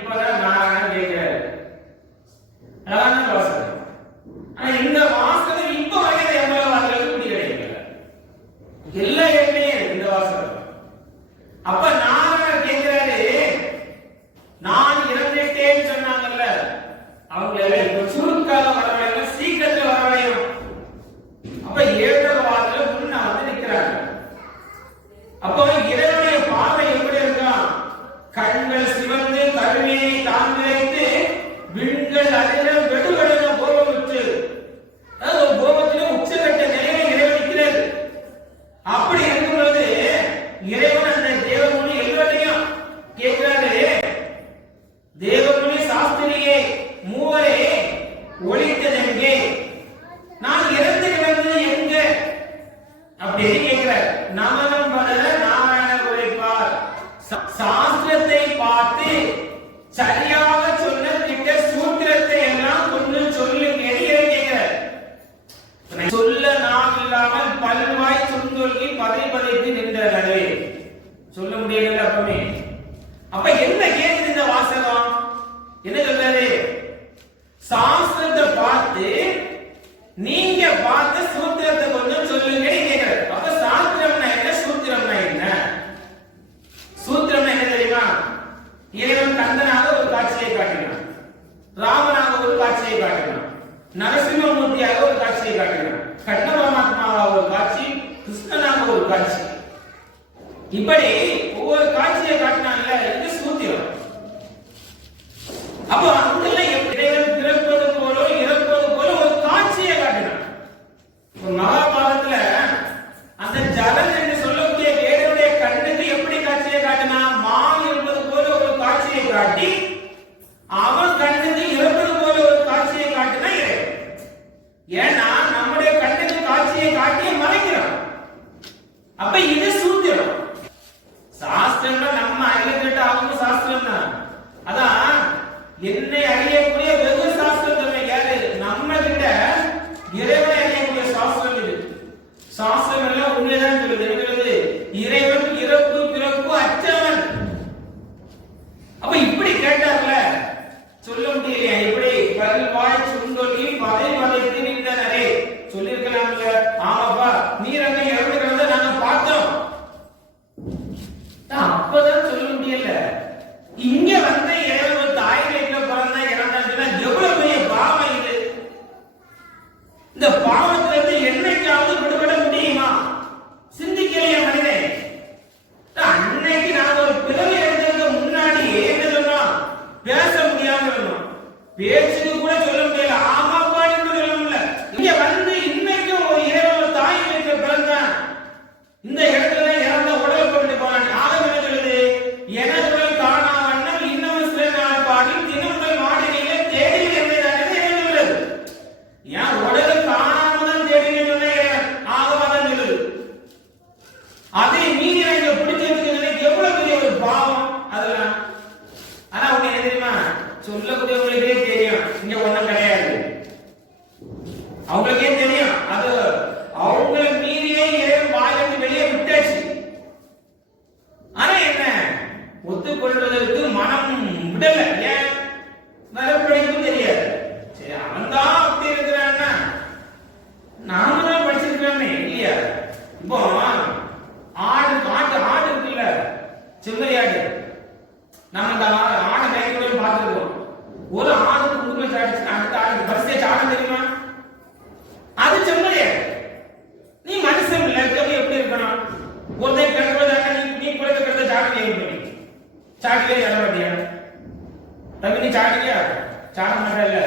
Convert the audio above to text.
இப்பதான் நான் கேட்கிறேன். அழகான வாசகம். ஆனா இந்த வாசகம் இப்ப வரைக்கும் எவ்வளவு வாசகம் புரிய கிடைக்கல. எல்லா இடத்துலயும் இருக்கு இந்த வாசகம். அப்ப நான் கேட்கிறாரு, நான் இறந்துட்டேன்னு சொன்னாங்கல்ல, அவங்கள இப்ப சுருக்காக வரவையில சீக்கிரத்துல வரவையும். அப்ப ஏழரை வாரத்துல முன்ன வந்து நிக்கிறாங்க. அப்போ இறைவனுடைய பார்வை எப்படி இருக்கான்? கண்கள் சிவந்து கருவியை தாங்கி வைத்து விண்கள் அதிர வெடுவெடுன கோபமுற்று, அதாவது கோபத்திலே உச்சகட்ட நிலையில இறைவன் நிற்கிறது. அப்படி இருக்கும்போது இறைவன் அந்த தேவமுனி எல்லாத்தையும் கேட்கிறாரு, தேவமுனி சாஸ்திரியே மூவரே ஒழித்தது எங்கே? நான் இறந்து கிடந்தது எங்க? அப்படின்னு கேட்கிறார். நமனம் பல நாராயண உரைப்பார். சாஸ்திரத்தை பார்த்து சரியாக சொன்ன திட்ட சூத்திரத்தை எல்லாம் கொஞ்சம் சொல்லுங்க கேட்கிறார். சொல்ல நாம் இல்லாமல் பல்வாய் சுந்தொல்கி பதைத்து நின்றனவே. சொல்ல முடியல அப்பமே. அப்ப என்ன கேக்குது இந்த வாசகம்? என்ன சொல்றாரு? சாஸ்திரத்தை பார்த்து நீங்க பார்த்த சூத்திரத்தை கொஞ்சம் சொல்லுங்க கேட்கிறார். அப்ப சாஸ்திரம்னா என்ன, சூத்திரம்னா என்ன? சூத்திரம் என்ன தெரியுமா? இறைவன் கந்தனாக ஒரு காட்சியை காட்டினான், ராமனாக ஒரு காட்சியை காட்டினான், நரசிம்மமூர்த்தியாக ஒரு காட்சியை காட்டினான், கண்ண பரமாத்மாவாக ஒரு காட்சி, கிருஷ்ணனாக ஒரு காட்சி. இப்படி ஒவ்வொரு காட்சியை காட்டினான்ல, இது சூத்திரம். அப்போ அங்குள்ள இறைவன் பிறப்பது போல இறப்பது போல ஒரு காட்சியை காட்டினான். மகாபாரதத்துல அந்த ஜலன் என்று சொல்லக்கூடிய வேடனுடைய கண்ணுக்கு எப்படி காட்சியை காட்டினா? மான் இருப்பது போல ஒரு காட்சியை காட்டி அவன் கண்ணுக்கு இறப்பது போல ஒரு காட்சியை காட்டினா இறைவன். ஏன்னா நம்முடைய கண்ணுக்கு காட்சியை காட்டிய மறைக்கிறான். அப்ப இது சூத்திரம். சாஸ்திரங்கள் நம்ம அறியப்பட்ட அவங்க சாஸ்திரம் தான். அதான் என்னை அறியக்கூடிய வெகு சாஸ்திரம் யாரு? நம்ம கிட்ட இறைவனை அறியக்கூடிய சாஸ்திரம் இது. சாஸ்திரம் எல்லாம் உண்மைதான் சொல்லுது. என்ன? இறைவன் இறப்பு பிறப்பு அற்றவன். அப்ப இப்படி கேட்டார்ல, சொல்ல முடியலையா? இப்படி பல்வாய் சுந்தொல்கி பதைத்து நின்றனரே சொல்லிருக்கலாம்ல. ஆமாப்பா, நீர் அங்க இறந்துக்கிறத நாங்க பார்த்தோம். அப்பதான் சொல்ல முடியல. இங்க வந்த இறைவன் தாய் வீட்டுல பிறந்தா இறந்தாச்சுன்னா எவ்வளவு பெரிய பாவம் இது. இந்த பாவத்துல இருந்து என்னைக்காவது விடுபட முடியுமா? சிந்திக்கலையா மனிதன்? அன்னைக்கு நான் ஒரு பிறவி எடுத்ததுக்கு முன்னாடி என்ன சொன்னோம்? பேச முடியாம இருந்தோம். பேச்சுக்கு கூட சொல்ல முடியல. ஆமாப்பான்னு கூட சொல்ல முடியல. இங்க வந்து இன்னைக்கும் ஒரு இறைவன் தாய் வீட்டுல பிறந்தான். இந்த இடத்துல இறந்த உடல் கொண்டு போனான். ஆகம் என்ன சொல்லுது? எனக்குடன் தானா வண்ணம் இன்னும் சில நாள் பாடில் தினமுதல் மாடினிலே தேடி இருந்ததானே சொல்லுது. ஏன் உடலை காணாமதான் தேடினு சொன்ன ஆகமாதான் சொல்லுது. அதை மீறி இங்க பிடிச்சதுக்கு எவ்வளவு பெரிய ஒரு பாவம் அதெல்லாம். ஆனா அவங்க என்ன தெரியுமா? சொல்லக்கூடியவங்களுக்கே தெரியும் இங்க ஒண்ணும் கிடையாது. அவங்களுக்கே தெரியும். அது அவங்களை மீறியே இறைவன் வாயிலிருந்து வெளியே விட்டாச்சு. ஆனா என்ன, ஒத்துக்கொள்வதற்கு மனம் விடல. ஏன்? வரப்படைக்கும் தெரியாது. சரி, அவன் தான் அப்படி இருக்கிறான்னா நாம தான் படிச்சிருக்கிறோமே இல்லையா? இப்போ ஆடு இருக்குல்ல, செம்மறி ஆடு. நம்ம இந்த ஆடை கைக்குள்ளே பார்த்துருக்கோம். ஒரு ஆடுக்கு முதுமை சாடிச்சு, அடுத்த ஆடுக்கு வரிசையை சாடம் தெரியுமா? அது செம்மறி ஆடு. நீ மனுஷன் இல்ல, எப்படி இருக்கணும்? ஒருத்தன் கிடக்கிறதா நீ குறைக்க கிடந்த சாடவே பண்ணி சாடிலே இட மாட்டியா? தம்பி நீ சாடியா? சாட மாட்டா இல்ல.